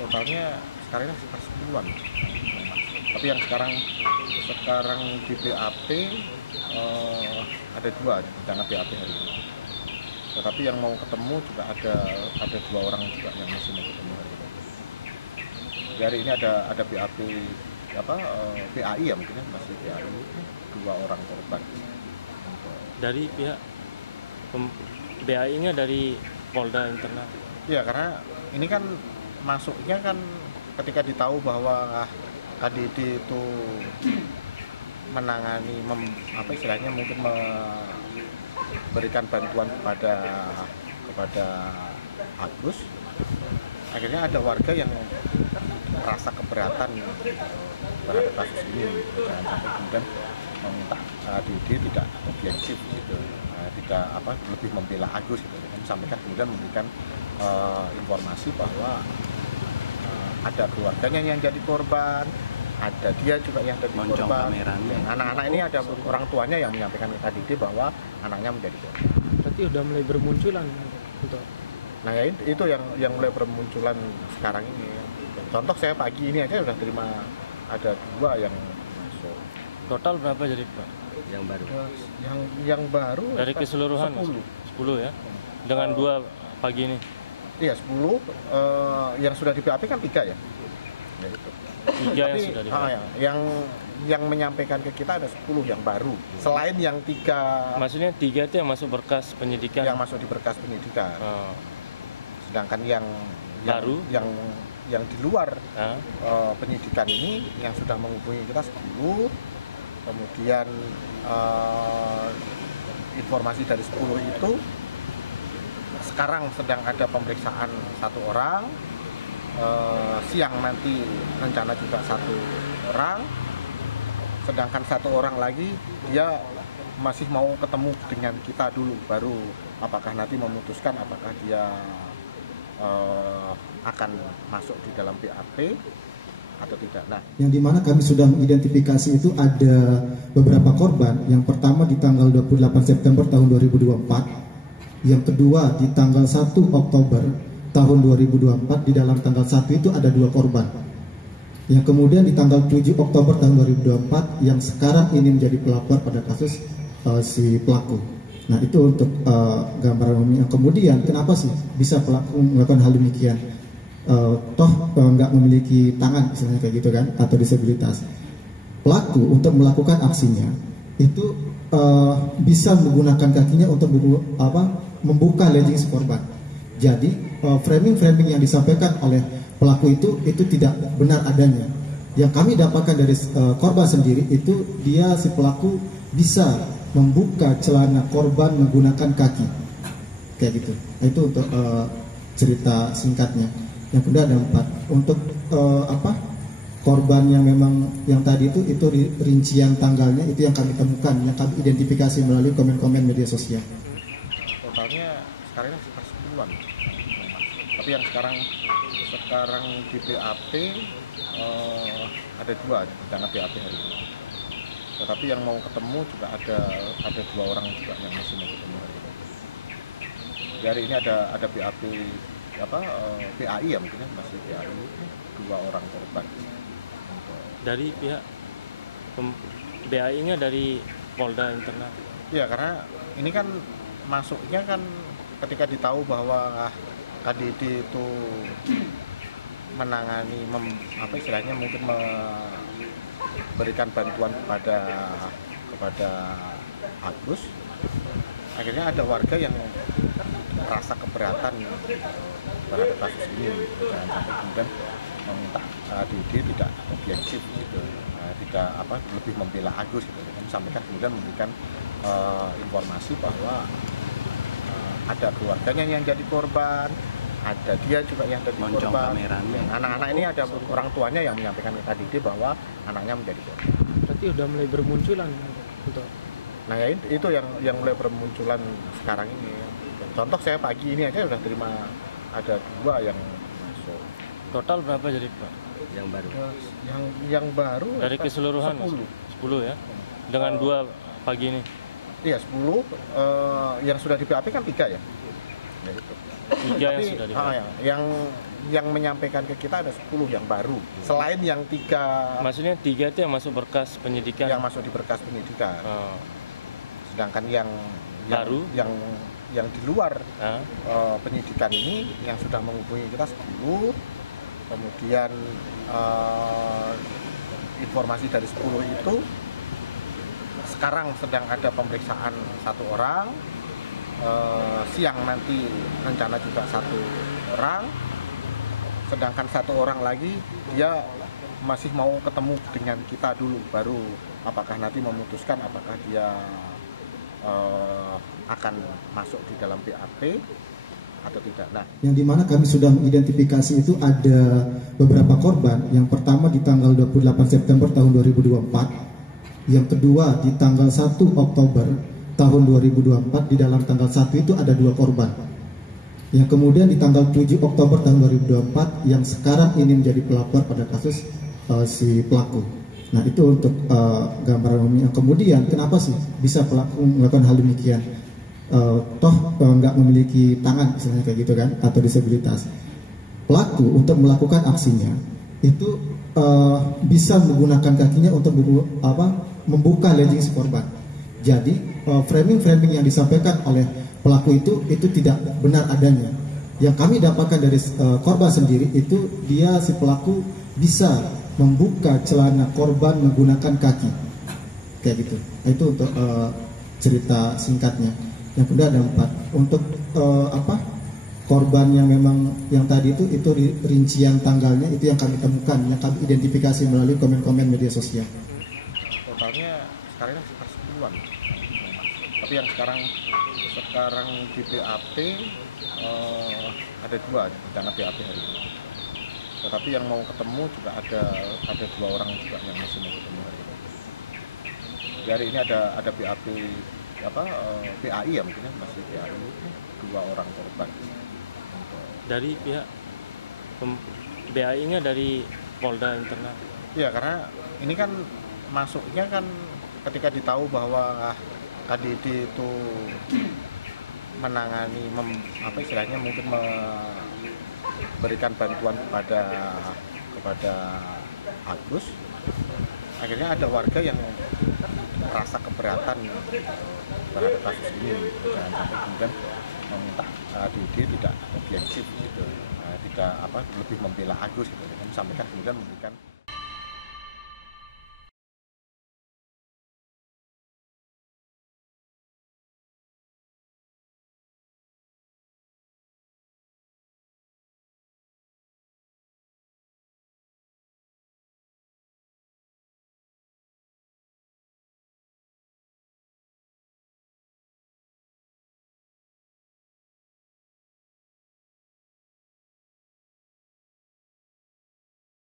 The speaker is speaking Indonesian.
Totalnya sekarang ini sekitar 10-an. Tapi yang sekarang di BAP ada 2 rencana BAP hari ini. Tetapi yang mau ketemu juga ada 2 orang juga yang masih mau ketemu hari ini. Di hari ini ada BAP PAI ya, mungkin masih PAI 2 orang korban. Dari pihak BAI-nya dari Polda Internal. Iya, karena ini kan masuknya kan ketika ditahu bahwa KDD itu menangani istilahnya mungkin memberikan bantuan kepada Agus, akhirnya ada warga yang merasa keberatan terhadap kasus ini. Jangan sampai kemudian meminta KDD tidak objektif gitu, tidak lebih membela Agus gitu. Sampaikan kemudian memberikan informasi bahwa ada keluarganya yang jadi korban, ada dia juga yang jadi korban. Anak-anak ini ada orang tuanya yang menyampaikan ke KDD bahwa anaknya menjadi korban. Berarti udah mulai bermunculan untuk. Nah ya itu yang mulai bermunculan sekarang ini. Contoh saya pagi ini aja udah terima ada 2 yang masuk. Total berapa jadi Pak? Yang baru. Yang baru Dari keseluruhan 10 ya. Dengan 2 pagi ini. Iya 10, yang sudah di BAP kan 3 ya. Ya itu. 3 yang sudah di BAP. Yang menyampaikan ke kita ada 10 yang baru. Selain yang 3. Maksudnya 3 itu yang masuk berkas penyidikan. Yang masuk di berkas penyidikan. Oh. Sedangkan yang baru yang di luar penyidikan ini yang sudah menghubungi kita 10. Kemudian informasi dari 10 itu sekarang sedang ada pemeriksaan 1 orang, siang nanti rencana juga 1 orang, sedangkan 1 orang lagi dia masih mau ketemu dengan kita dulu, baru apakah nanti memutuskan apakah dia akan masuk di dalam BAP atau tidak. Nah, yang dimana kami sudah mengidentifikasi itu ada beberapa korban. Yang pertama di tanggal 28 September tahun 2024. Yang kedua di tanggal 1 Oktober tahun 2024, di dalam tanggal 1 itu ada 2 korban. Yang kemudian di tanggal 7 Oktober tahun 2024 yang sekarang ini menjadi pelapor pada kasus si pelaku. Nah itu untuk gambaran umum. Yang kemudian kenapa sih bisa pelaku melakukan hal demikian? Toh nggak memiliki tangan misalnya kayak gitu kan, atau disabilitas. Pelaku untuk melakukan aksinya itu bisa menggunakan kakinya untuk membuka legging si korban. Jadi framing yang disampaikan oleh pelaku itu tidak benar adanya. Yang kami dapatkan dari korban sendiri itu dia si pelaku bisa membuka celana korban menggunakan kaki, kayak gitu. Nah, itu untuk cerita singkatnya. Yang kedua ada 4 untuk korban yang memang yang tadi itu rincian tanggalnya itu yang kami temukan, yang kami identifikasi melalui komen-komen media sosial. Totalnya sekarang ini sekitar 10-an. Tapi yang sekarang di BAP ada 2 rencana BAP hari ini. Tetapi yang mau ketemu juga ada 2 orang juga yang masih mau ketemu hari ini. Di hari ini ada BAP PAI ya, mungkin masih PAI 2 orang korban. Dari pihak BAI-nya dari Polda Internal. Iya, karena ini kan masuknya kan ketika ditahu bahwa KDD itu menangani istilahnya mungkin memberikan bantuan kepada Agus, akhirnya ada warga yang merasa keberatan terhadap kasus ini. Jangan sampai kemudian meminta KDD tidak objektif gitu, tidak lebih membela Agus gitu. Sampaikan kemudian memberikan informasi bahwa ada keluarganya yang jadi korban, ada dia juga yang jadi korban. Anak-anak ini ada orang tuanya yang menyampaikan ke KDD bahwa anaknya menjadi korban. Berarti udah mulai bermunculan untuk. Nah ya itu yang mulai bermunculan sekarang ini. Contoh saya pagi ini aja udah terima ada 2 yang masuk. Total berapa jadi Pak? Yang baru. Yang baru dari keseluruhan 10 ya. Dengan 2 pagi ini. Iya 10, yang sudah di BAP kan 3 ya. Ya itu. 3 yang sudah di BAP. yang menyampaikan ke kita ada 10 yang baru. Selain yang 3 Maksudnya 3 itu yang masuk berkas penyidikan. yang masuk di berkas penyidikan. Oh. Sedangkan yang Baru? yang di luar Ah. penyidikan ini yang sudah menghubungi kita 10. Kemudian informasi dari 10 itu sekarang sedang ada pemeriksaan 1 orang. Siang nanti rencana juga 1 orang, sedangkan 1 orang lagi dia masih mau ketemu dengan kita dulu, baru apakah nanti memutuskan apakah dia akan masuk di dalam BAP atau tidak. Nah, yang dimana kami sudah mengidentifikasi itu ada beberapa korban. Yang pertama di tanggal 28 September tahun 2024, yang kedua di tanggal 1 Oktober tahun 2024. Di dalam tanggal 1 itu ada 2 korban. Yang kemudian di tanggal 7 Oktober tahun 2024 yang sekarang ini menjadi pelapor pada kasus si pelaku. Nah, itu untuk gambaran umumnya. Kemudian kenapa sih bisa pelaku melakukan hal demikian? Toh nggak memiliki tangan misalnya kayak gitu kan, atau disabilitas. Pelaku untuk melakukan aksinya itu bisa menggunakan kakinya untuk membuka legging si korban. Jadi framing yang disampaikan oleh pelaku itu tidak benar adanya. Yang kami dapatkan dari korban sendiri itu dia si pelaku bisa membuka celana korban menggunakan kaki, kayak gitu. Itu untuk cerita singkatnya. Yang kedua ada 4 untuk korban yang memang yang tadi itu rincian tanggalnya itu yang kami temukan, yang kami identifikasi melalui komen-komen media sosial. totalnya sekarang sekitar 10-an. Tapi yang sekarang di BAP ada 2 rencana BAP hari ini. Tetapi yang mau ketemu juga ada 2 orang juga yang masih mau ketemu hari ini. Jadi hari ini ada BAP PAI ya, mungkin masih PAI 2 orang korban. Dari pihak BAI-nya dari Polda internal. Iya, karena ini kan masuknya kan ketika ditahu bahwa KDD itu menangani istilahnya mungkin memberikan bantuan kepada Agus, akhirnya ada warga yang merasa keberatan terhadap kasus ini. Jangan sampai kemudian meminta KDD tidak objektif gitu, tidak lebih membela Agus gitu. Sampaikan kemudian memberikan